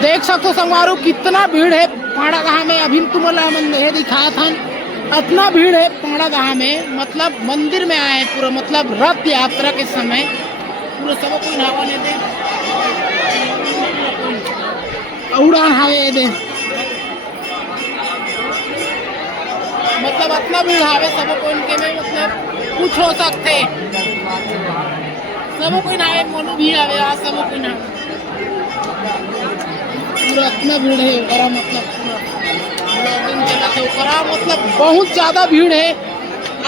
देख सकते हो संगवारो कितना भीड़ है पाड़ागाह में। अभी तुम्हारा मंदिर दिखाया था, इतना भीड़ है पाड़ागाह में, मतलब मंदिर में आए पूरा, मतलब रथ यात्रा के समय पूरा सब कोई नहावा नहीं दे उड़ान हावे दे, मतलब इतना भीड़ हावे सब को इनके में, मतलब कुछ हो सकते सब कोई नहावे, मोनू भी आवे आज सब कोई नहावे पूरा इतना भीड़ है ओकरा, मतलब ब्लॉगिंग चलाते ओकरा, मतलब बहुत ज़्यादा भीड़ है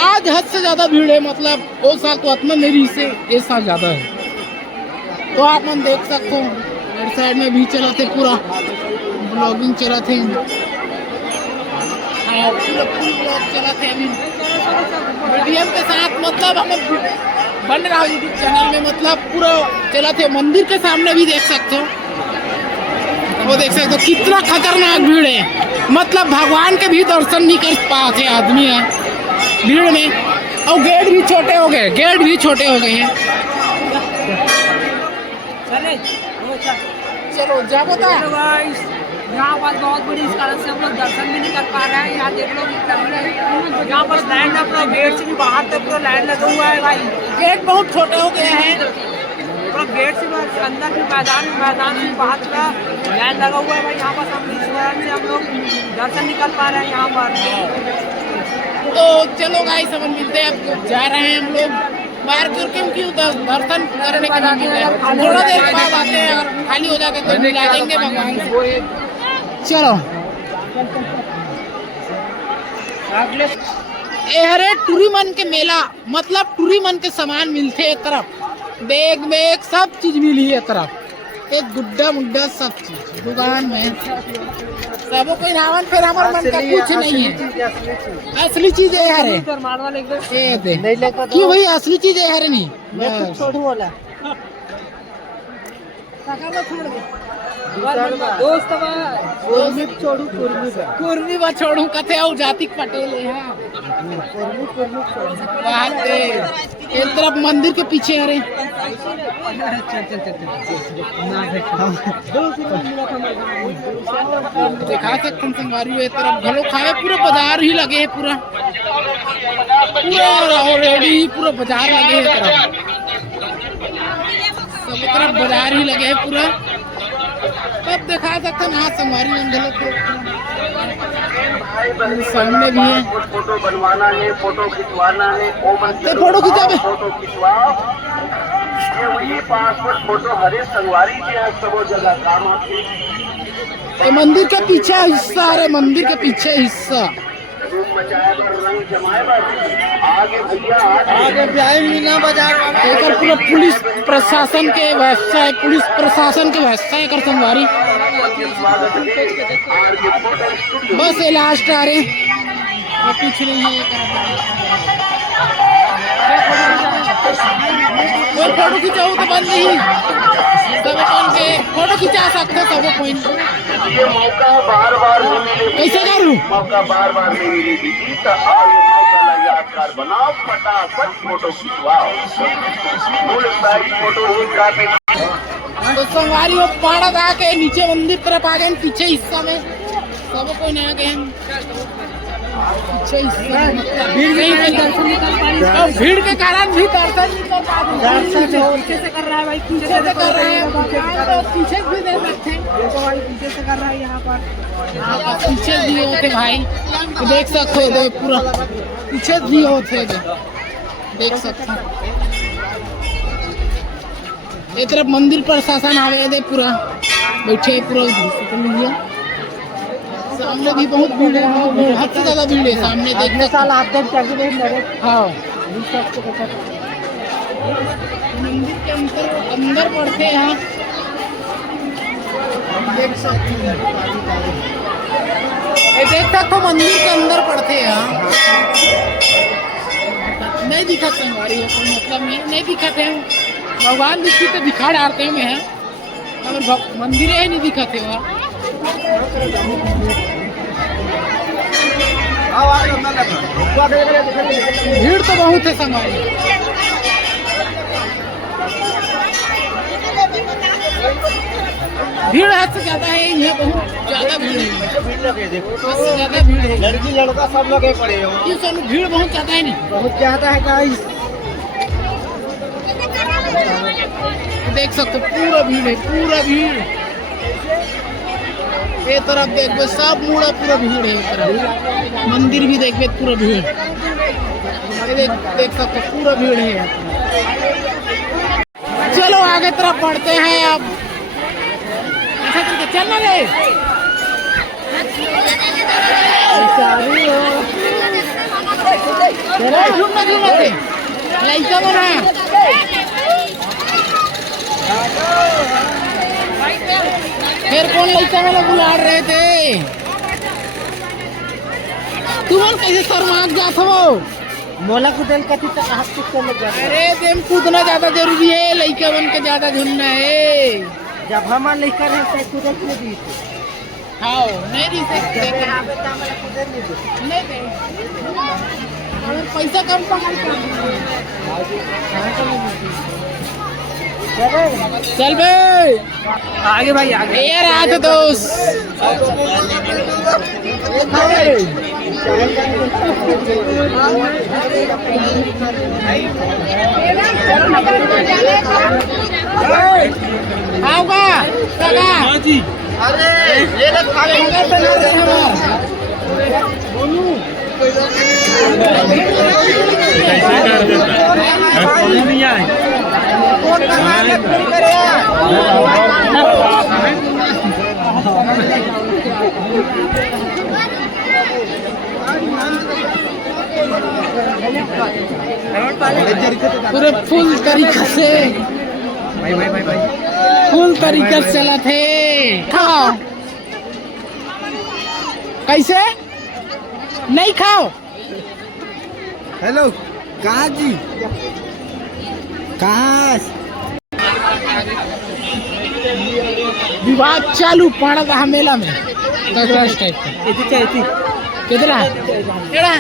आज, हद से ज़्यादा भीड़ है, मतलब वो साल तो इतना मेरी से इस साल ज़्यादा है। तो आप हम देख सकते हो मेरे साइड में भी चलाते पूरा ब्लॉगिंग चलाते पूरा फुल ब्लॉग चलाते अभी मीडियम के साथ, मतलब हमें बन रहा है यूट्यूब चैनल में, मतलब पूरा चलाते। मंदिर के सामने भी देख सकते हो, वो देख सकते हो कितना खतरनाक भीड़ है, मतलब भगवान के भी दर्शन नहीं कर पाते आदमी है भीड़ में, और गेट भी छोटे हो गए, गेट भी छोटे हो गए हैं। चलो जा बता, यहाँ पर बहुत बड़ी इस कारण से हम लोग दर्शन भी नहीं कर पा रहे हैं। यहाँ देख लो यहाँ पर लाइन अपना गेट से भी बाहर तक पूरा लाइन लगा हुआ है भाई, गेट बहुत छोटे हो गए हैं, पूरा गेट से अंदर भी मैदान से बाहर पूरा लाइन लगा हुआ है भाई। यहाँ पर हम इस कारण से हम लोग दर्शन नहीं कर पा रहे हैं यहाँ पर। तो चलो गाइस हम मिलते हैं, अब जा रहे हैं हम लोग बाहर क्यों दर्शन करने के बाद थोड़ा देर बाद आते हैं और खाली हो जाके तो मिला देंगे भगवान से। चलो अरे टूरी मन के मेला, मतलब टूरी मन के सामान मिलते एक तरफ, बैग में सब चीज मिली है एक तरफ, एक गुड्डा मुड्डा सब चीज दुकान में, सबो कोई नावन, फिर हमारे मन का कुछ नहीं है, असली चीज है यार, क्यों भाई असली चीज है यार नहीं दोस्त कुर्मी बा छोड़ू कथे और जातिक पटेल है बात एक तरफ मंदिर के पीछे अरे दिखा सकते हैं संगवारी, एक तरफ घलो खाए पूरा बाजार ही लगे है, पूरा पूरा ऑलरेडी पूरा बाजार लगे है, तरफ सब तरफ बाजार ही लगे है पूरा, तब दिखा सकते हैं। हाँ संगवारी सामने भी है, फोटो बनवाना है, फोटो खिंचवाना है, फोटो खिंचा फोटो खिंचवाओ, ये वही पासपोर्ट फोटो हरे संगवारी के यहाँ सब जगह काम आती है। मंदिर के पीछे हिस्सा, अरे मंदिर के पीछे हिस्सा रंग जमाए आगे भैया मीना बाजार एक पूरा पुलिस प्रशासन के व्यवस्था, पुलिस प्रशासन के व्यवस्था है कर संगवारी, बस ये लास्ट आ रहे कुछ नहीं है। कोई फोटो खिंचाओ तो बंद नहीं, सब के फोटो खिंचा सकते सब पॉइंट, ये मौका बार बार कैसे करूँ मौका बार बार नहीं मिली दीदी, तो आओ ये मौका यादगार बनाओ, फटाफट फोटो खिंचवाओ, फोटो एक कापी। तो संगवारी वो पाड़ा दा के नीचे मंदिर तरफ आ गए, पीछे हिस्सा में सब कोई नया गए पीछे हिस्सा, भीड़ के कारण भी दर्शन पीछे से कर रहा है भाई, पीछे से कर रहा है, पीछे भी दे सकते हैं तो भाई पीछे से कर रहा है यहाँ पर पीछे दिए होते भाई, देख सकते हो पूरा पीछे दिए होते देख सकते हैं। एक तरफ मंदिर प्रशासन आवे दे पूरा बैठे पूरा लीजिए, सामने भी बहुत भीड़ है, हद से ज्यादा भीड़ है सामने, देखने साल आप तक हाँ मंदिर के अंदर पड़ते हैं यहाँ, देख सकते हैं, देख सकते हो मंदिर के अंदर पड़ते हैं यहाँ, नहीं दिखा संगवारी मतलब नहीं दिखाते हैं, भगवान दिखती तो दिखा डालते हैं मैं, मगर मंदिर ही नहीं दिखाते वहाँ। भीड़ तो बहुत है संगवारी, भीड़ हद से ज्यादा है, यहाँ बहुत ज्यादा भीड़ है, भीड़ लगे देखो, हद से ज्यादा भीड़ है। लड़की लड़का सब लगे पड़े हो, क्यों सोनू, भीड़ बहुत ज्यादा है नहीं? बहुत ज्यादा है गाइस। देख सकते हो, पूरा भीड़ है, पूरा भीड़। ये तरफ देखो सब मुड़ा पूरा भीड़ है, ये तरफ मंदिर भी देखो पूरा भीड़। ये देख सकते हो पूरा भीड़ है यहाँ पर। चलो आगे तरफ बढ़ते हैं अब। ऐसा करके चलना रे, चलो झूमना झूमना थे लड़का बना। फिर कौन लड़का वाला बुला रहे थे? तुम कैसे शर्मा जात हो? मोला को दिल कथी तक हाथ तक चले जा। अरे दिन कूदना ज्यादा जरूरी है, लड़का बन के ज्यादा झूलना है। जब हम लड़का रहे थे कूदे के दी हाँ नहीं दी सकते, नहीं दे अगर पैसा कम चल बे आगे भाई आगे। यार आते दोस्त आओगा काका। जी अरे ये लोग खाने पे लड़ रहे हैं हमार बोलू कैसे कर देता है नहीं आए कौन बना के पूरी करे पूरे फुल तरीके से भाई भाई भाई भाई फुल तरीके से चला थे। खाओ कैसे नहीं खाओ। हेलो कहाँ जी कहाँ विवाद चालू पड़ा था मेला में गगराज टाइप का। कितना केड़ा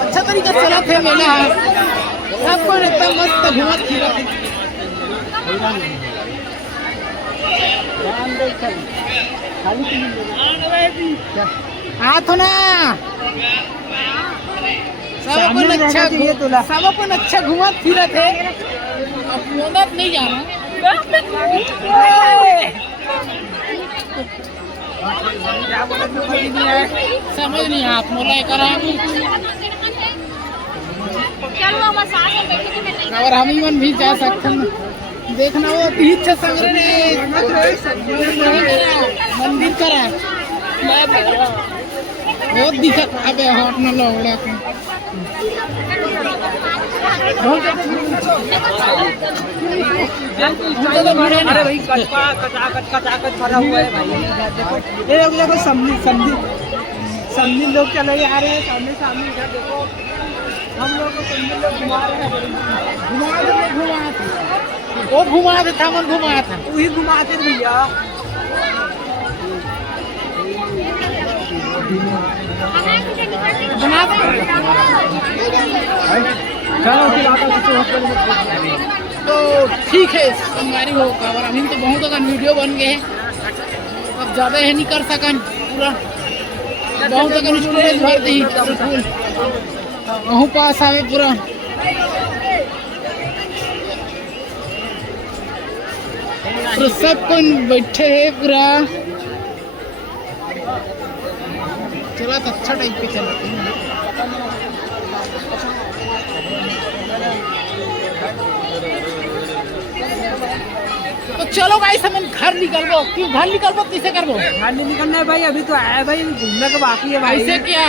अच्छा तरीका से चला थे मेला। सबको एकदम मस्त घुमा फिरा हाथ ना सब अपन अच्छा घुमा फिरा थे। अब मोनत नहीं जाना समझ नहीं हाथ मोला करा और हम ही मन भी जा सकते हैं। देखना वो तीर्थ संग्रह ने मंदिर करा बहुत दिक्कत। अबे हॉट न लोड़ा अरे भाई कचाकच भरा हुआ है भाई। ये देखो समझी लोग चले आ रहे हैं सामने इधर देखो। हम लोग को समझी लोग घुमा रहे हैं। वो घुमा था मन घुमाया था वही घुमाते भैया। तो ठीक है हमारी हो खबर। अभी तो बहुत अगर वीडियो बन गए अब ज़्यादा है नहीं कर सकन पूरा बहुत अगर स्टोरेज भर दी वहाँ पास आवे पूरा। तो सब कोई बैठे है पूरा। चला तो अच्छा टाइप पे चलते हैं। तो चलो भाई समन घर निकल गो। क्यों घर निकल गो कैसे कर गो? घर नहीं निकलना है भाई, अभी तो आया भाई, घूमने का बाकी है भाई। ऐसे क्या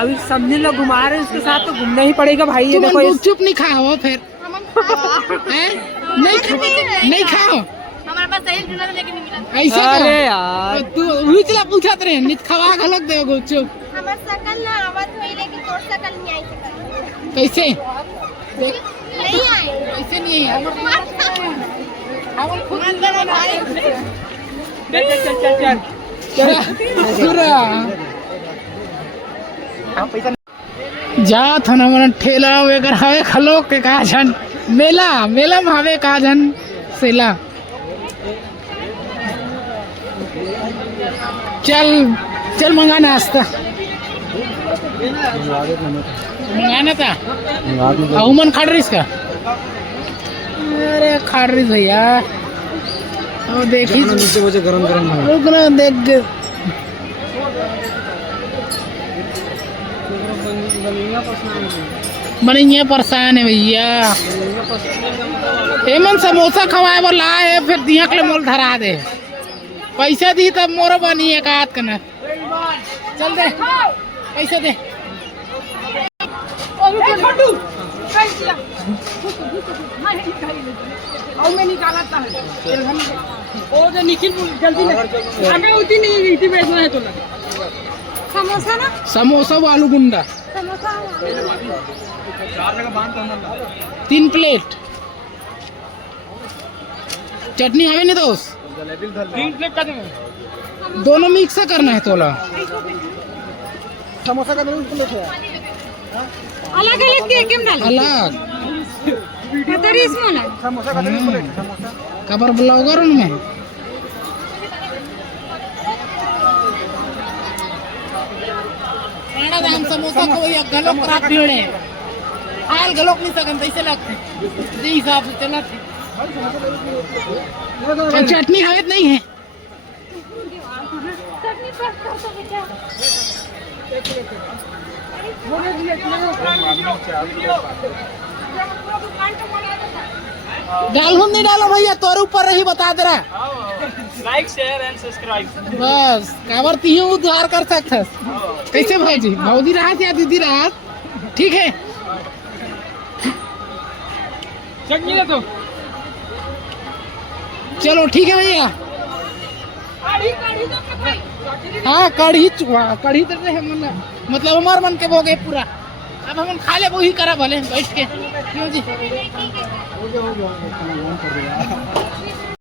अभी समझे लोग घुमा रहे हैं उसके साथ तो घूमना ही पड़ेगा भाई। ये देखो चुप नहीं खाओ फिर नहीं खाओ हमारे पास सही जुड़ा लेकिन नहीं मिला। ऐसे अरे यार तू रुचला पूछत रहे नित खवा गलत दे गो चुप। हमार सकल ना आवत होई लेकिन तोर सकल नहीं आई सकल। कैसे देख नहीं आई कैसे नहीं है हमर खुद अंदर भाई। चल पूरा जा था ना मन ठेला वगैरह हवे खलो के कहा छन मेला मेला भावे का जन सेला। चल चल मंगा नाश्ता मंगाना था। अहुमन खाड़ रही इसका। अरे खाड़ रही भैया और देखी नीचे मुझे गरम गरम रुक ना देख बनैया परेशान है भैया। एमन समोसा खवाए वो लाए है फिर दिया के मोल धरा दे पैसा दी तब मोर बनी एक हाथ कना चल दे पैसा दे। समोसा ना समोसा वो आलू गुंडा समोसा 3 प्लेट चटनी है नहीं दोस्त। 3 प्लेट कर देंगे। दोनों मिक्स करना है तोला। समोसा का अलग अलग दे केम डाल अलग तरी इसमें समोसा का समोसा कबर ब्लॉगर उनमें दाम समोसा को भैया गलोक रात भीड़ है हाल गलोक नहीं सकन ऐसे लगते जी हिसाब से चला चटनी हालत नहीं है। डालू नहीं डालो भैया तोर ऊपर रही बता दे रहा। लाइक शेयर एंड सब्सक्राइब बस काबर ती उद्धार कर सकता कैसे भाई भाजी राहत या दीदी राहत ठीक है। चटनी ले तो चलो ठीक है भैया। हाँ कढ़ी कढ़ी तो रहे मतलब हमार मन के हो गए पूरा। अब हम खा ले वही करा भले बैठ के क्यों जी।